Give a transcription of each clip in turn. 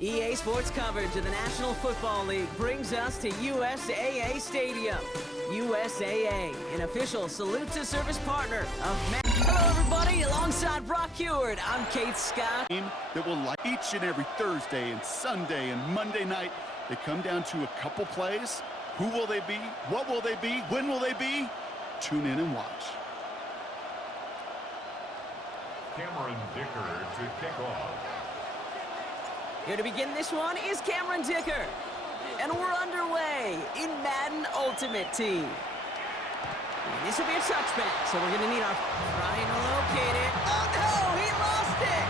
EA Sports coverage of the National Football League brings us to USAA Stadium. USAA, an official salute-to-service partner of Hello, everybody. Alongside Brock Heward, I'm Kate Scott. That will like each and every Thursday and Sunday and Monday night. They come down to a couple plays. Who will they be? What will they be? When will they be? Tune in and watch. Cameron Dicker to kick off. Here to begin this one is Cameron Dicker. And we're underway in Madden Ultimate Team. And this will be a touchback, so we're going to need our trying to locate it. Oh, no! He lost it!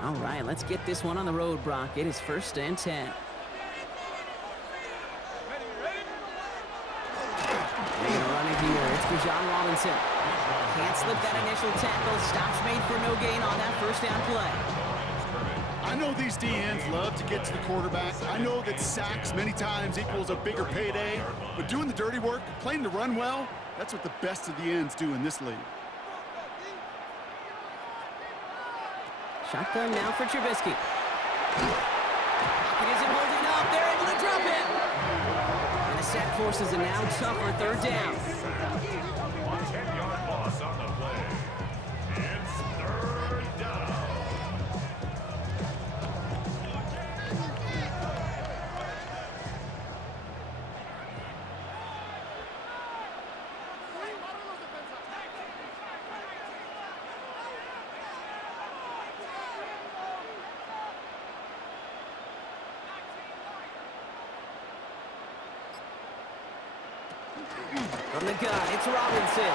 All right, let's get this one on the road, Brock. It is 1st and 10. They're going to run it here. It's Bijan Robinson. Can't slip that initial tackle. Stops made for no gain on that first down play. I know these DNs love to get to the quarterback. I know that sacks many times equals a bigger payday. But doing the dirty work, playing the run well, that's what the best of the ends do in this league. Shotgun now for Trubisky. It isn't holding up. They're able to drop it. And the sack forces a now tougher 3rd down. 10-yard loss on the play. It's 3rd down. From the gun, it's Robinson.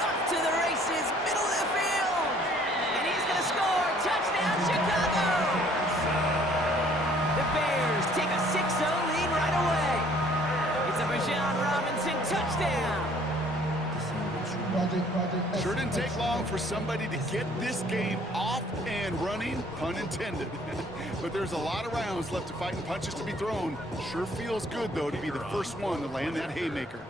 Up to the races, middle of the field. And he's going to score. Touchdown, Chicago. The Bears take a 6-0 lead right away. It's a Bijan Robinson touchdown. Sure didn't take long for somebody to get this game off and running, pun intended. But there's a lot of rounds left to fight and punches to be thrown. Sure feels good, though, to be the first one to land that haymaker.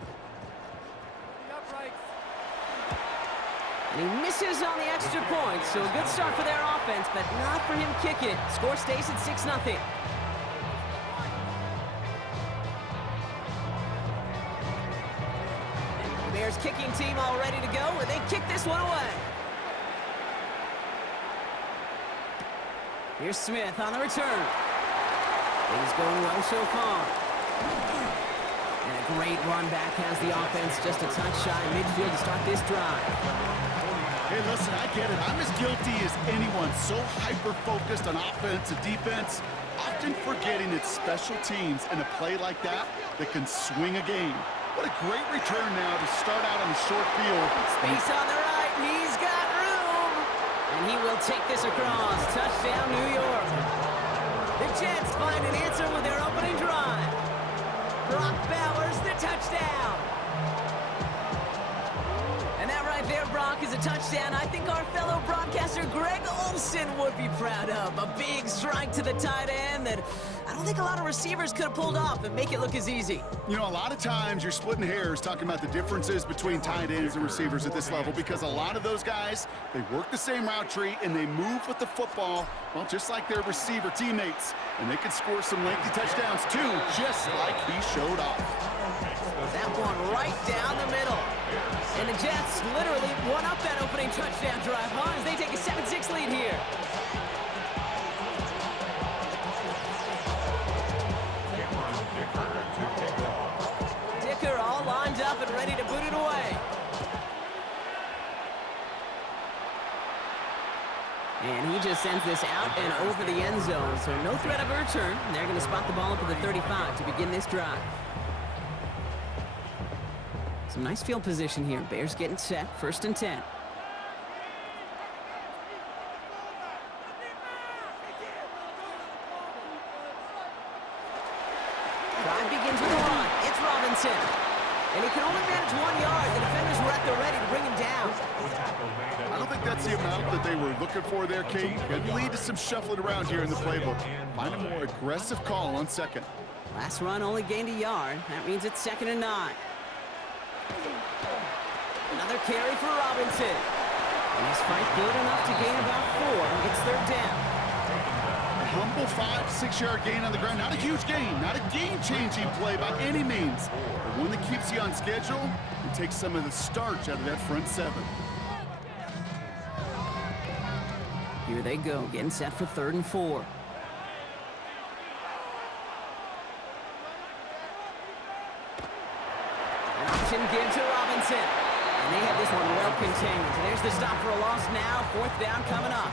And he misses on the extra point, so a good start for their offense, but not for him kicking it. Score stays at 6-0. The Bears kicking team all ready to go, and they kick this one away. Here's Smith on the return. Things going well so far. And a great run back has the offense just a touch shy midfield to start this drive. Hey, listen, I get it. I'm as guilty as anyone. So hyper-focused on offense and defense, often forgetting it's special teams and a play like that can swing a game. What a great return now to start out on the short field. Space on the right. He's got room. And he will take this across. Touchdown, New York. The Jets find an answer with their opening drive. Brock Bowers, the touchdown. And that right there, Brock, is a touchdown I think our fellow broadcaster Greg Olsen would be proud of. A big strike to the tight end that I don't think a lot of receivers could have pulled off and make it look as easy. You know, a lot of times you're splitting hairs talking about the differences between tight ends and receivers at this level because a lot of those guys, they work the same route tree and they move with the football, well, just like their receiver teammates. And they can score some lengthy touchdowns too, just like he showed off. That one right down the middle. And the Jets literally won up that opening touchdown drive, as they take a 7-6 lead here. Dicker all lined up and ready to boot it away. And he just sends this out and over the end zone, so no threat of a return. They're going to spot the ball up at the 35 to begin this drive. Some nice field position here. Bears getting set, 1st and 10. Drive begins with a run. It's Robinson. And he can only manage 1 yard. The defenders were at the ready to bring him down. I don't think that's the amount that they were looking for there, Kate. Could lead to some shuffling around here in the playbook. Find a more aggressive call on second. Last run only gained a yard. That means it's 2nd and 9. Another carry for Robinson. And his fight good enough to gain about 4. It's 3rd down. A humble 5 to 6 yard gain on the ground. Not a huge gain, not a game-changing play by any means. But one that keeps you on schedule and takes some of the starch out of that front 7. Here they go, getting set for 3rd and 4. An option give to Robinson. And they have this one well contained. There's the stop for a loss now. 4th down coming up.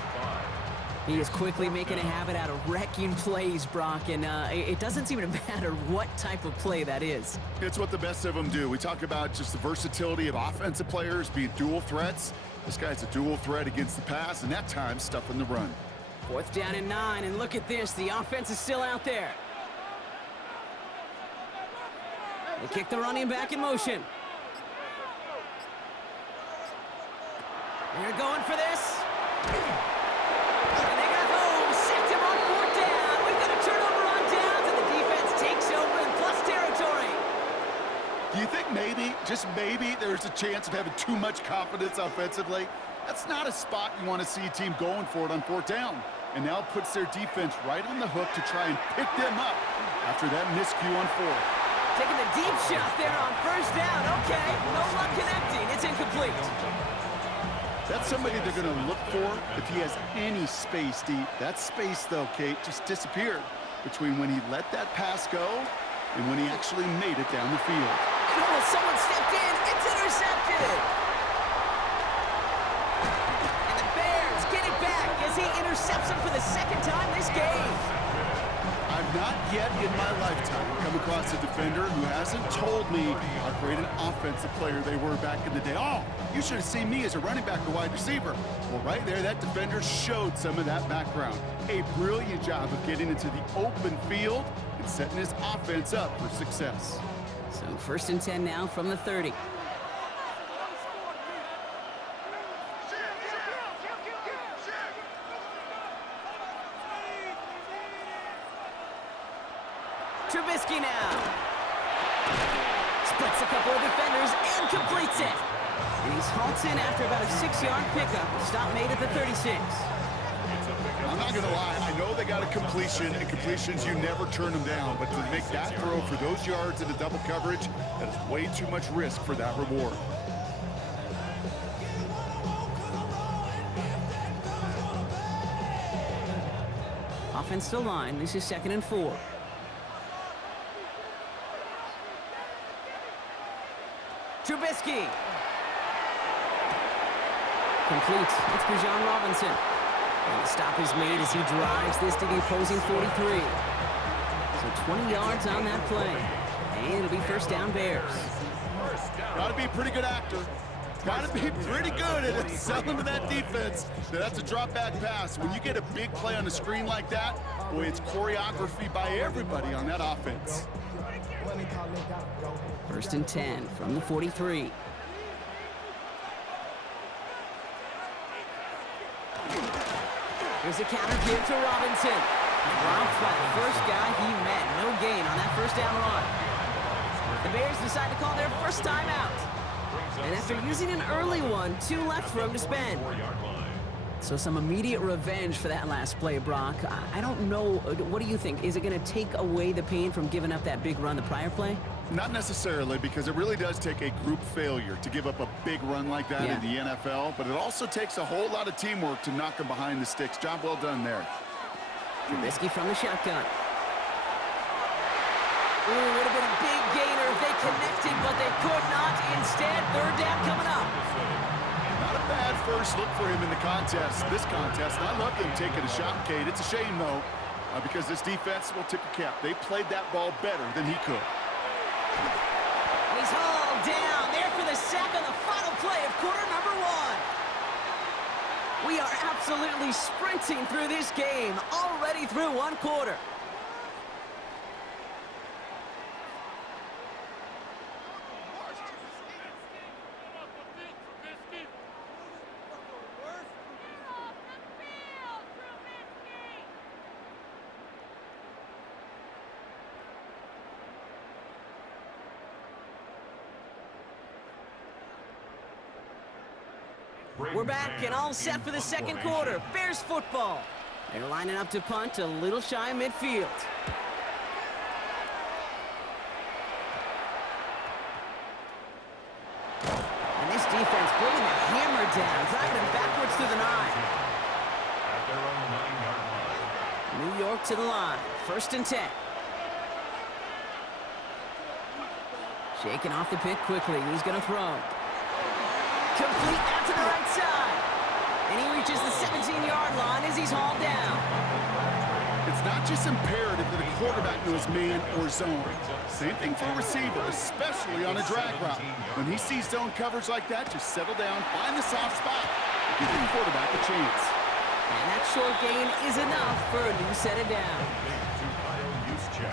He is quickly making a habit out of wrecking plays, Brock, and it doesn't seem to matter what type of play that is. It's what the best of them do. We talk about just the versatility of offensive players being dual threats. This guy's a dual threat against the pass, and that time stuffing the run. 4th down and 9, and look at this. The offense is still out there. They kick the running back in motion. They're going for this. And they got home. Sacked him on 4th down. We've got a turnover on downs, and the defense takes over in plus territory. Do you think maybe, just maybe, there's a chance of having too much confidence offensively? That's not a spot you want to see a team going for it on 4th down. And now it puts their defense right on the hook to try and pick them up after that miscue on 4th. Taking the deep shot there on 1st down. Okay, no luck connecting. It's incomplete. That's somebody they're going to look for if he has any space deep. That space, though, Kate, just disappeared between when he let that pass go and when he actually made it down the field. Oh, someone stepped in. It's intercepted. And the Bears get it back as he intercepts him for the 2nd time this game. I've not yet in my lifetime come across a defender who hasn't told me how great an offensive player they were back in the day. Oh, you should have seen me as a running back or wide receiver. Well, right there, that defender showed some of that background. A brilliant job of getting into the open field and setting his offense up for success. So 1st and 10 now from the 30. Trubisky now. Splits a couple of defenders and completes it. And he's halted after about a 6-yard pickup. Stop made at the 36. I'm not going to lie. I know they got a completion, and completions, you never turn them down. But to make that throw for those yards into double coverage, that is way too much risk for that reward. Offensive line. This is 2nd and 4. Trubisky. Complete. It's Bijan Robinson. And the stop is made as he drives this to the opposing 43. So 20 yards on that play. And it'll be 1st down Bears. Got to be a pretty good actor. Got to be pretty good at selling to that defense. That's a drop back pass. When you get a big play on the screen like that, boy, it's choreography by everybody on that offense. 1st and 10 from the 43. Here's a counter give to Robinson. Dropped by the first guy he met. No gain on that 1st down run. The Bears decide to call their 1st timeout. And after using an early one, 2 left for him to spend. So some immediate revenge for that last play, Brock. I don't know. What do you think? Is it going to take away the pain from giving up that big run the prior play? Not necessarily, because it really does take a group failure to give up a big run like that in the NFL, but it also takes a whole lot of teamwork to knock them behind the sticks. Job well done there. Trubisky from the shotgun. Ooh, would have been a big gainer if they connected, but they could not. Instead, 3rd down coming up. Not a bad first look for him in the contest, this contest. And I love them taking a shot, Kate. It's a shame, though, because this defense will tip your cap. They played that ball better than he could. He's hauled down there for the sack on the final play of quarter number 1. We are absolutely sprinting through this game, already through 1 quarter. We're back and all set for the second quarter. Bears football. They're lining up to punt a little shy of midfield. And this defense bringing the hammer down, driving him backwards through the 9. At their own 9-yard line. New York to the line. 1st and 10. Shaking off the pick quickly. He's going to throw. Complete out to the right side. And he reaches the 17-yard line as he's hauled down. It's not just imperative that a quarterback knows man or zone. Same thing for a receiver, especially on a drag route. When he sees zone coverage like that, just settle down, find the soft spot, and give the quarterback a chance. And that short gain is enough for a new set of downs.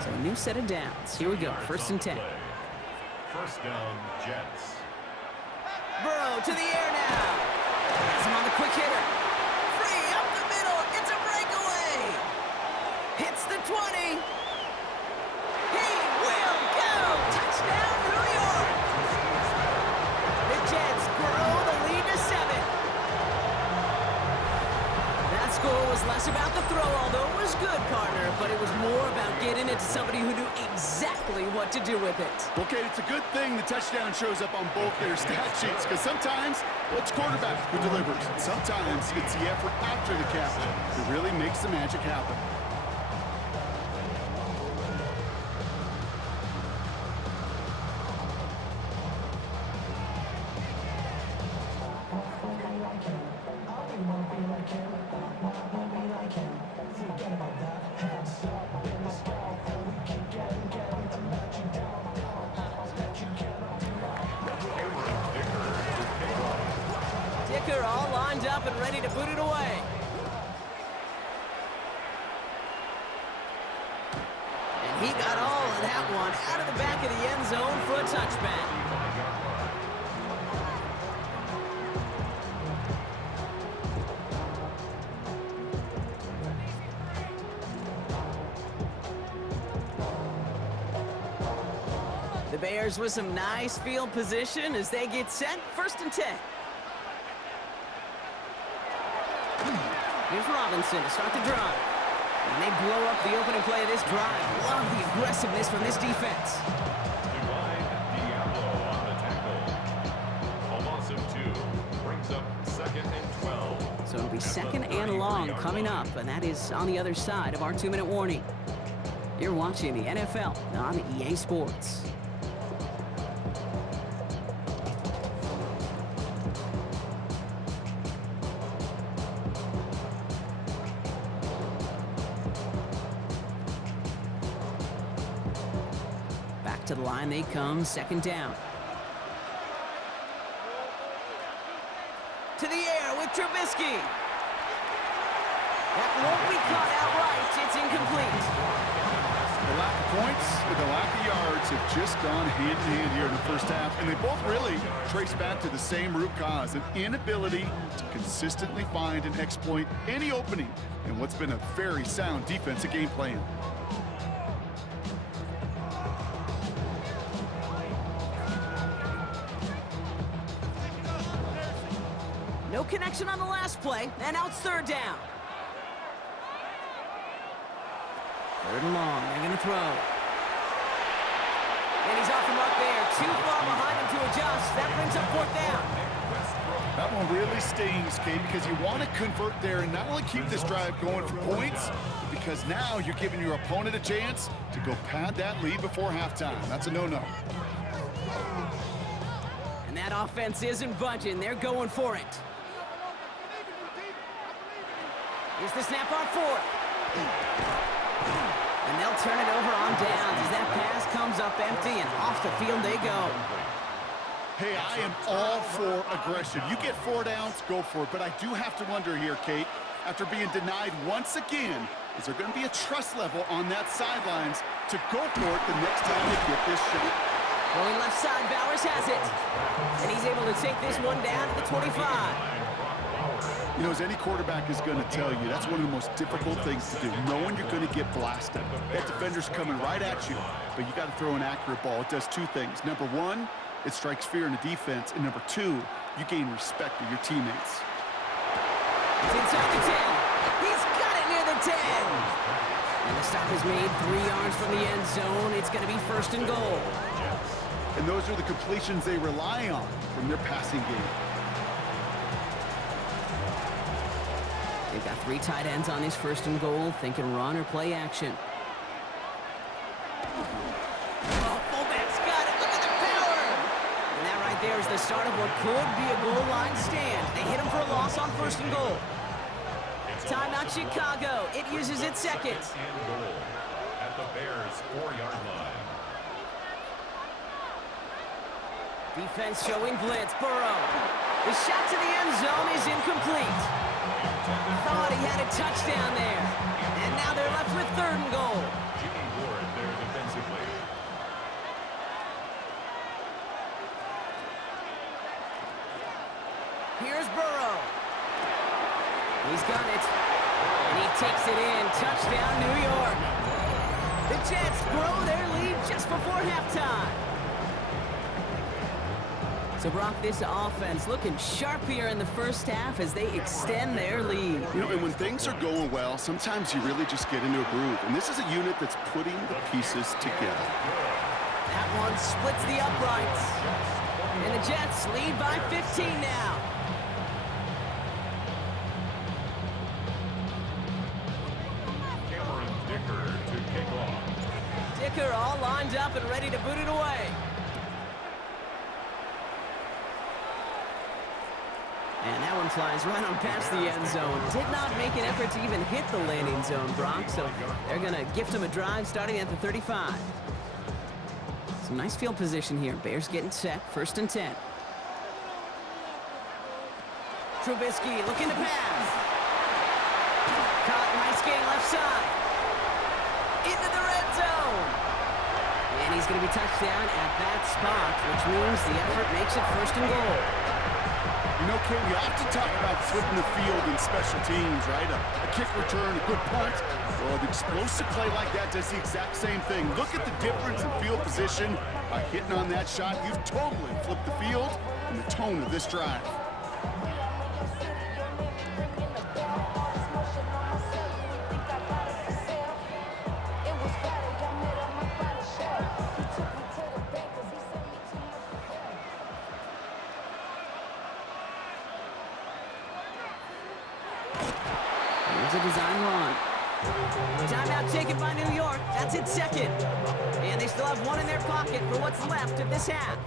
So a new set of downs. Here we go, 1st and 10. First down, Jets. Burrow to the air now. Has him on the quick hitter. Free up the middle. It's a breakaway. Hits the 20. He will go. Touchdown, New York. The Jets grow the lead to 7. That score was less about the throw, although it was good, partner, but it was more about getting it to somebody who knew exactly what to do with it. Okay, it's a good thing the touchdown shows up on both their stat sheets, because sometimes it's quarterback who delivers. Sometimes it's the effort after the catch that really makes the magic happen. Dicker all lined up and ready to boot it away. And he got all of that one out of the back of the end zone for a touchback. The Bears with some nice field position as they get set. 1st and 10. Here's Robinson to start the drive. And they blow up the opening play of this drive. Love the aggressiveness from this defense. Divine Diablo on the tackle. A loss of 2 brings up 2nd and 12. So it'll be 2nd and long coming up, and that is on the other side of our 2-minute warning. You're watching the NFL on EA Sports. To the line they come, 2nd down. To the air with Trubisky. That won't be caught outright. It's incomplete. The lack of points and the lack of yards have just gone hand in hand here in the first half, and they both really trace back to the same root cause, an inability to consistently find and exploit any opening in what's been a very sound defensive game plan. No connection on the last play, and now it's 3rd down. 3rd and long, they're going to throw. And he's off the mark there, too far behind him to adjust. That brings up 4th down. That one really stings, Kate, because you want to convert there and not only keep this drive going for points, but because now you're giving your opponent a chance to go pad that lead before halftime. That's a no-no. And that offense isn't budging. They're going for it. Here's the snap on 4th. And they'll turn it over on downs as that pass comes up empty, and off the field they go. Hey, I am all for aggression. You get 4 downs, go for it. But I do have to wonder here, Kate, after being denied once again, is there going to be a trust level on that sidelines to go for it the next time they get this shot? Going left side, Bowers has it. And he's able to take this one down to the 25. You know, as any quarterback is going to tell you, that's one of the most difficult things to do, knowing you're going to get blasted. That defender's coming right at you, but you got to throw an accurate ball. It does two things. Number one, it strikes fear in the defense, and number two, you gain respect of your teammates. It's inside the 10. He's got it near the 10. And the stop is made 3 yards from the end zone. It's going to be first and goal. And those are the completions they rely on from their passing game. They've got 3 tight ends on his first and goal, thinking run or play action. Oh, fullback's got it. Look at the power. And that right there is the start of what could be a goal line stand. They hit him for a loss on first and goal. Timeout Chicago. It uses its second. And goal at the Bears' 4-yard line. Defense showing blitz. Burrow. The shot to the end zone is incomplete. Thought he had a touchdown there. And now they're left with third and goal. Jimmy Ward there defensively. Here's Burrow. He's got it. And he takes it in. Touchdown, New York. The Jets grow their lead just before halftime. So, Brock, this offense looking sharp here in the first half as they extend their lead. You know, and when things are going well, sometimes you really just get into a groove. And this is a unit that's putting the pieces together. That one splits the uprights. And the Jets lead by 15 now. Cameron Dicker to kick off. Dicker all lined up and ready to boot it away. And that one flies right on past the end zone. Did not make an effort to even hit the landing zone, Brock, so they're going to gift him a drive starting at the 35. Some nice field position here. Bears getting set, first and 10. Trubisky looking to pass. Caught, nice gain left side. Into the red zone. And he's going to be touchdown at that spot, which means the effort makes it first and goal. You know, Ken, we often talk about flipping the field in special teams, right? A kick return, a good punt. Well, an explosive play like that does the exact same thing. Look at the difference in field position. By hitting on that shot, you've totally flipped the field and the tone of this drive. Here's a design run. Timeout taken by New York. That's its second. And they still have one in their pocket for what's left of this half.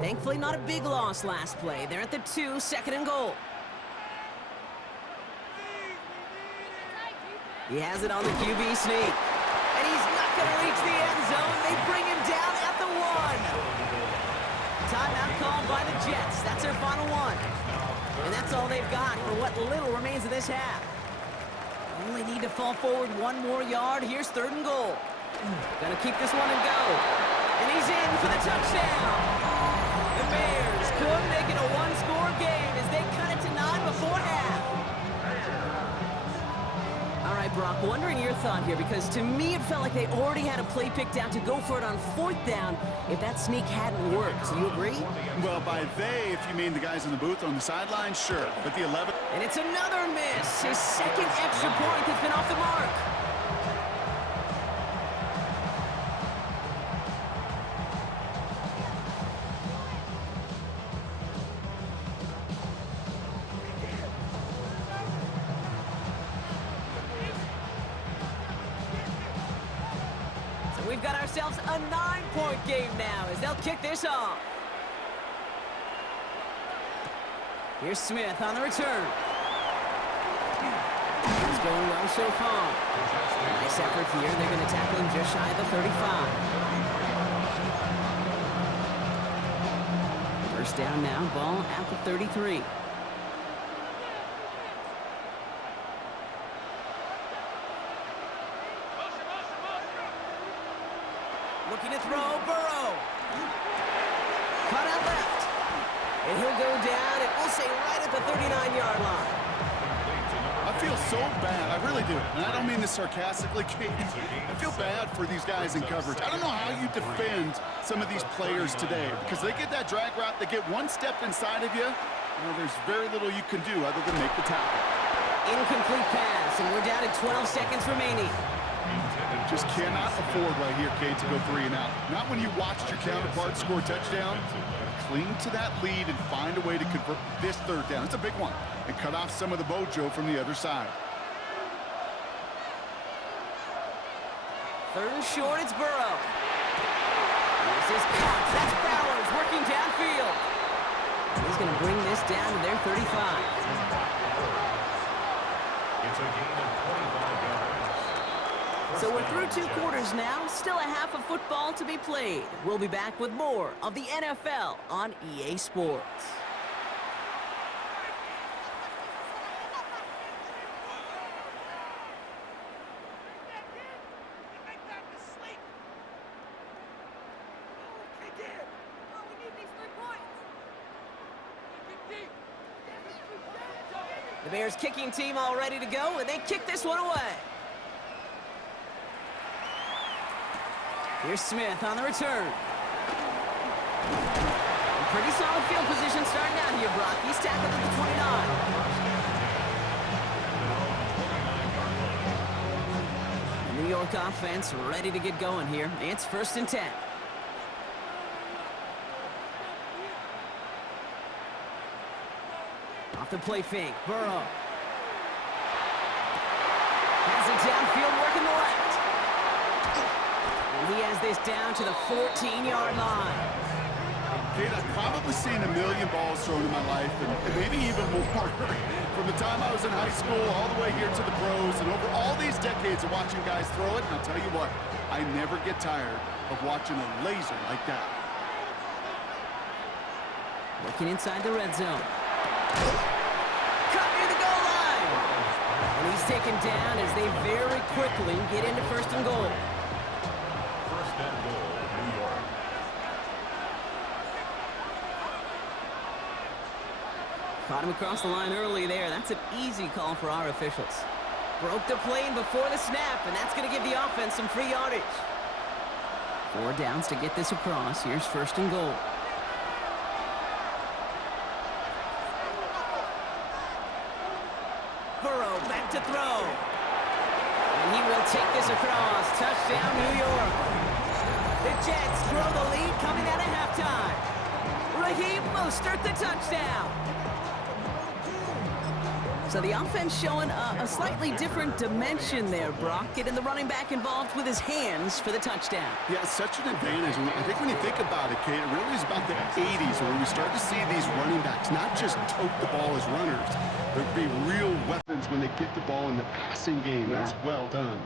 Thankfully, not a big loss last play. They're at the 2, second and goal. He has it on the QB sneak. And he's not going to reach the end zone. They bring him down at the 1. Timeout called by the Jets. That's their final one. And that's all they've got for what little remains of this half. Only need to fall forward 1 more yard. Here's third and goal. Gonna keep this one and go. And he's in for the touchdown. The Bears could make it a 1-score game as they cut it to 9 before half. All right, Brock, wondering your thought here, because to me it felt like they already had a play picked out to go for it on 4th down if that sneak hadn't worked. Do you agree? Well, by they, if you mean the guys in the booth on the sideline, sure. But the 11th... And it's another miss. His second extra point has been off the mark. So we've got ourselves a 9-point game now as they'll kick this off. Here's Smith on the return. He's going well so far. Nice effort here. They're going to tackle him just shy of the 35. First down now, ball at the 33. Looking to throw, Burrow. Cut out left. And he'll go down, and we'll say right at the 39-yard line. I feel so bad. I really do. And I don't mean this sarcastically, Kate. I feel bad for these guys in coverage. I don't know how you defend some of these players today because they get that drag route, they get one step inside of you, there's very little you can do other than make the tackle. Incomplete pass, and we're down to 12 seconds remaining. Just cannot afford right here, Kate, to go 3 and out. Not when you watched your counterpart score a touchdown. Cling to that lead and find a way to convert this third down. It's a big one. And cut off some of the mojo from the other side. Third and short, it's Burrow. This is Cox. That's Bowers working downfield. He's going to bring this down to their 35. It's a gain of 25 yards. So we're through 2 quarters now. Still a half of football to be played. We'll be back with more of the NFL on EA Sports. The Bears kicking team all ready to go, and they kick this one away. Here's Smith on the return. Pretty solid field position starting out here, Brock. He's tackled at the 29. The New York offense ready to get going here. It's 1st and 10. Off the play fake, Burrow. Has it downfield, working the left. And he has this down to the 14-yard line. Kate, I've probably seen a million balls thrown in my life, and maybe even more. From the time I was in high school all the way here to the pros, and over all these decades of watching guys throw it, and I'll tell you what, I never get tired of watching a laser like that. Looking inside the red zone. Cut near the goal line. And he's taken down as they very quickly get into 1st and goal. 1st and goal, New York. Caught him across the line early there. That's an easy call for our officials. Broke the plane before the snap, and that's going to give the offense some free yardage. 4 downs to get this across. Here's 1st and goal. Burrow back to throw. And he will take this across. Touchdown, New York. The Jets grow the lead coming out of halftime. Raheem Mostert, the touchdown. So the offense showing a slightly different dimension there, Brock. Getting the running back involved with his hands for the touchdown. Yeah, it's such an advantage. And I think when you think about it, Kate, it really is about the 80s where we start to see these running backs not just tote the ball as runners, but be real weapons when they get the ball in the passing game. That's well done.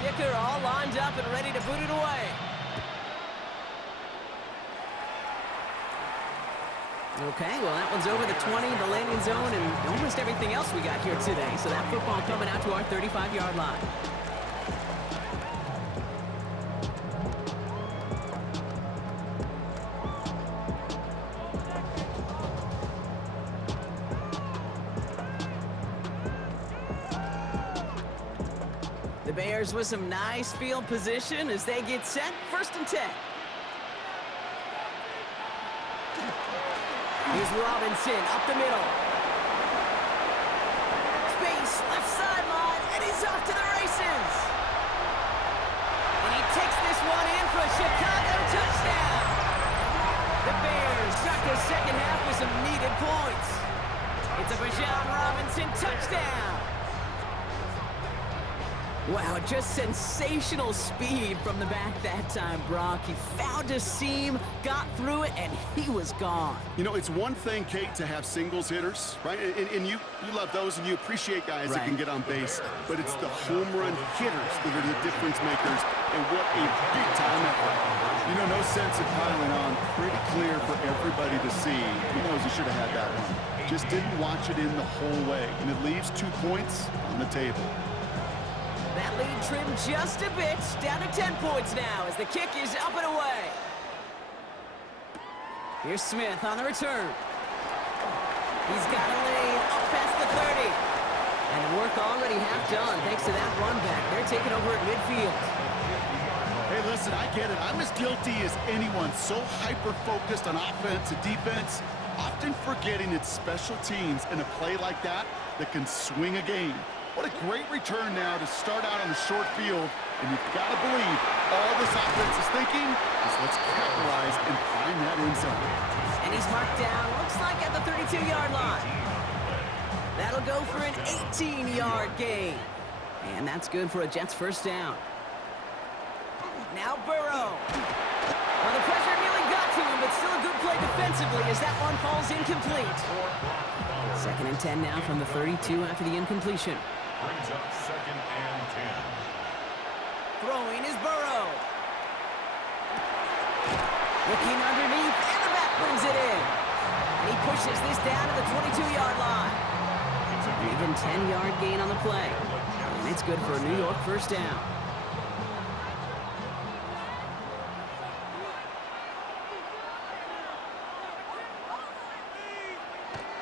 Dicker all lined up and ready to boot it away. Okay, well, that one's over the 20, the landing zone, and almost everything else we got here today. So that football coming out to our 35-yard line. The Bears with some nice field position as they get set. 1st and 10. Here's Robinson up the middle. Space, left sideline, and he's off to the races. And he takes this one in for a Chicago touchdown. The Bears start the second half with some needed points. It's a Bijan Robinson touchdown. Wow, just sensational speed from the back that time, Brock. He found a seam, got through it, and he was gone. You know, it's one thing, Kate, to have singles hitters, right? And you love those, and you appreciate guys that can get on base. But it's the home run hitters that are the difference makers, and what a big-time effort. You know, no sense in piling on. Pretty clear for everybody to see. He knows he should have had that one. Just didn't watch it in the whole way, and it leaves 2 points on the table. That lead trimmed just a bit, down to 10 points now as the kick is up and away. Here's Smith on the return. He's got a lane up past the 30. And work already half done thanks to that run back. They're taking over at midfield. Hey, listen, I get it. I'm as guilty as anyone. So hyper-focused on offense and defense, often forgetting it's special teams in a play like that can swing a game. What a great return now to start out on the short field. And you've got to believe all this offense is thinking is let's capitalize and find that end zone. And he's marked down, looks like at the 32-yard line. That'll go for an 18-yard gain. And that's good for a Jets first down. Now Burrow. Well, the pressure nearly got to him, but still a good play defensively as that one falls incomplete. 2nd and 10 now from the 32 after the incompletion. Brings up 2nd and 10. Throwing is Burrow. Looking underneath, and the back brings it in. And he pushes this down to the 22-yard line. An even 10-yard gain on the play. And it's good for a New York first down.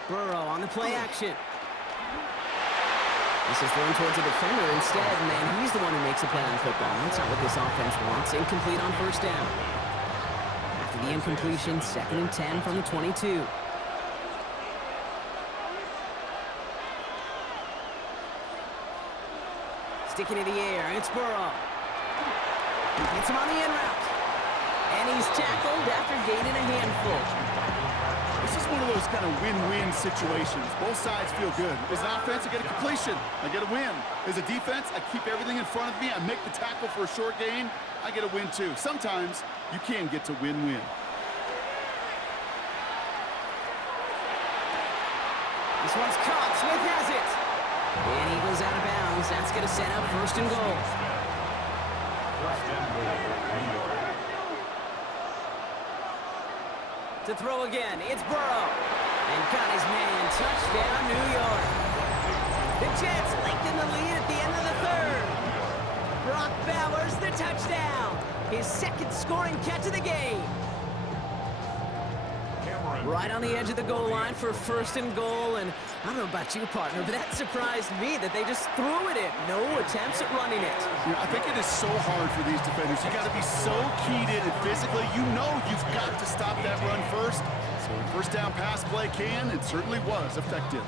Burrow on the play action. This is thrown towards a defender instead, and he's the one who makes a play on football. That's not what this offense wants. Incomplete on first down. After the incompletion, 2nd and 10 from the 22. Sticking in the air, and it's Burrow. Gets him on the in route. And he's tackled after gaining a handful. This is one of those kind of win-win situations. Both sides feel good. As an offense, I get a completion. I get a win. As a defense, I keep everything in front of me. I make the tackle for a short gain. I get a win, too. Sometimes you can get to win-win. This one's caught. Smith has it. And he goes out of bounds. That's going to set up 1st and goal. 1st and goal, New York. To throw again, it's Burrow. And got his man, touchdown, New York. The Jets lengthen the lead at the end of the 3rd. Brock Bowers, the touchdown. His 2nd scoring catch of the game. Right on the edge of the goal line for 1st and goal. And I don't know about you, partner, but that surprised me that they just threw it in. No attempts at running it. You know, I think it is so hard for these defenders. You got to be so keyed in and physically. You know you've got to stop that run first. So a first down pass play can, and certainly was effective.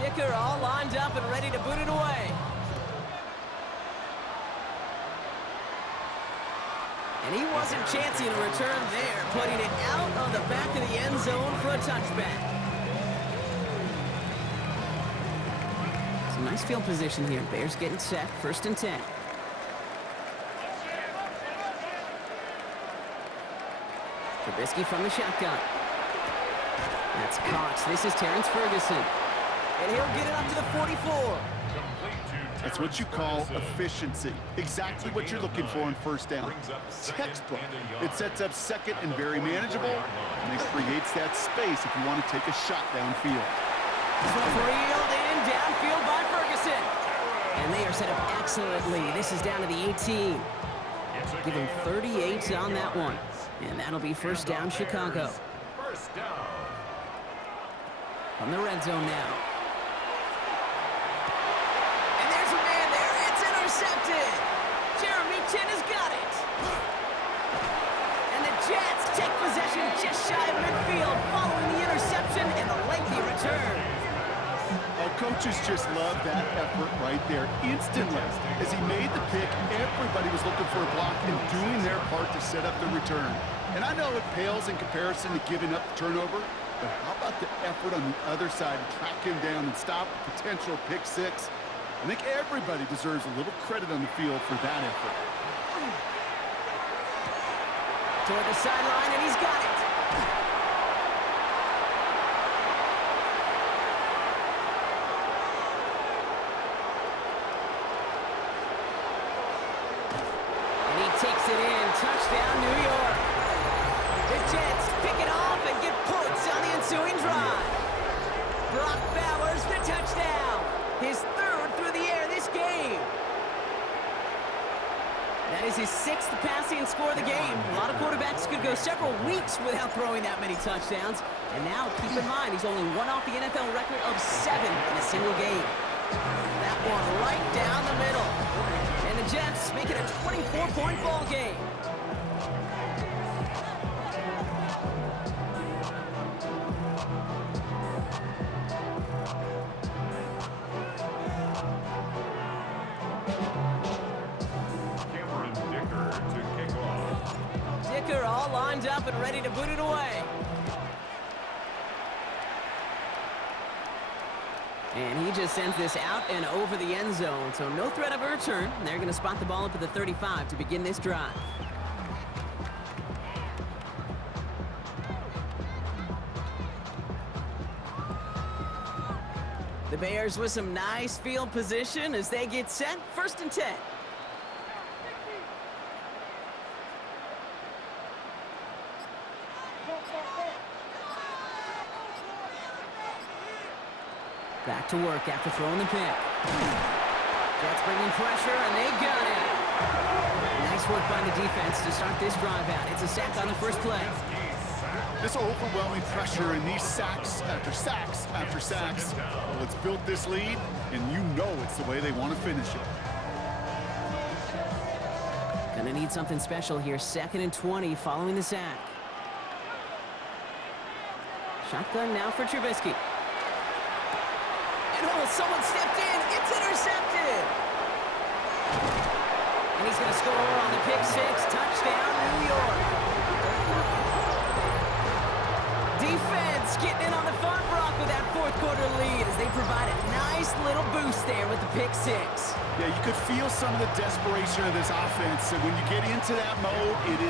Dicker all lined up and ready to boot it away. And he wasn't chancing a return there, putting it out on the back of the end zone for a touchback. Some nice field position here. Bears getting set, 1st and 10. Trubisky from the shotgun. That's caught. This is Terrence Ferguson. And he'll get it up to the 44. That's what you call efficiency. Exactly what you're looking for in first down. Textbook. It sets up 2nd and very manageable, and it creates that space if you want to take a shot downfield. Reeled in downfield by Ferguson. And they are set up excellently. This is down to the 18. Give him 38 on that one. And that'll be first down, Chicago. First down. From the red zone now. And there's a man there. It's intercepted. Jeremy Chin has got it. And the Jets take possession just shy of midfield following the interception and the lengthy return. Our coaches just love that effort right there. Instantly, as he made the pick, everybody was looking for a block and doing their part to set up the return. And I know it pales in comparison to giving up the turnover, but how about the effort on the other side to track him down and stop a potential pick six? I think everybody deserves a little credit on the field for that effort. Toward the sideline, and he's got it. And he takes it in. Touchdown, New York. The Jets pick it off and get points on the ensuing drive. Brock Bowers, the touchdown. His third through the air this game. That is his 6th passing score of the game. A lot of quarterbacks could go several weeks without throwing that many touchdowns. And now, keep in mind, he's only one off the NFL record of 7 in a single game. That one right down the middle. And the Jets make it a 24-point ball game. Cameron Dicker to kick off. Dicker all lined up and ready to boot it away. And he just sends this out and over the end zone, so no threat of a return. They're going to spot the ball up at the 35 to begin this drive. The Bears with some nice field position as they get set. 1st and 10. Back to work after throwing the pick. Jets bringing pressure, and they got it. Nice work by the defense to start this drive out. It's a sack on the first play. This overwhelming pressure and these sacks after sacks after sacks. Well, it's built this lead, and you know it's the way they want to finish it. Gonna need something special here. 2nd and 20 following the sack. Shotgun now for Trubisky. And oh, someone stepped in. It's intercepted. And he's going to score on the pick six. Touchdown, New York. Defense getting in on the fun, Brock, with that 4th quarter lead as they provide a nice little boost there with the pick six. Yeah, you could feel some of the desperation of this offense. And when you get into that mode, it is